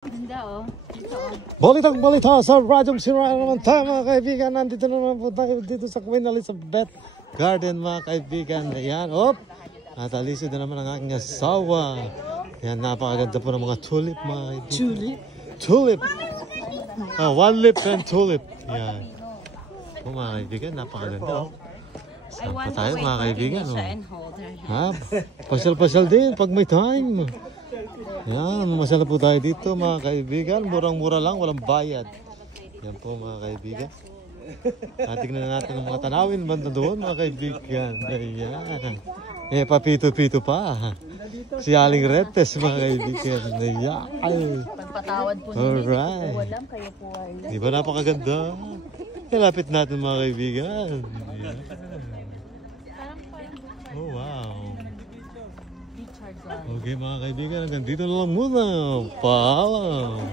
Ganda oh. Dito oh. Balitang balita sa Radyong Sira naman tayo mga kaibigan. Nandito naman po tayo dito sa Queen Elizabeth Garden mga kaibigan. Ayan, op! At alisod na naman ang aking asawa. Ayan, napakaganda po ng mga tulip mga kaibigan. Tulip? Tulip! One lip and tulip. Ayan. O mga kaibigan, napakaganda oh. Saan pa tayo mga kaibigan oh. Ha? Pasyal-pasyal din pag may time. Yan, masala po tayo dito mga kaibigan. Murang-mura lang, walang bayad. Yan po mga kaibigan. Tingnan natin ang mga tanawin banda doon mga kaibigan. Ayan. Eh, papito-pito pa. Si Aling Retes mga kaibigan. Ayan. Pagpatawad po alright. Walang kayo po ay. Di ba napakaganda? Ilapit natin mga kaibigan. Ayan. Oh wow. Okay mga kaibigan, hanggang dito na lang muna. Paalam.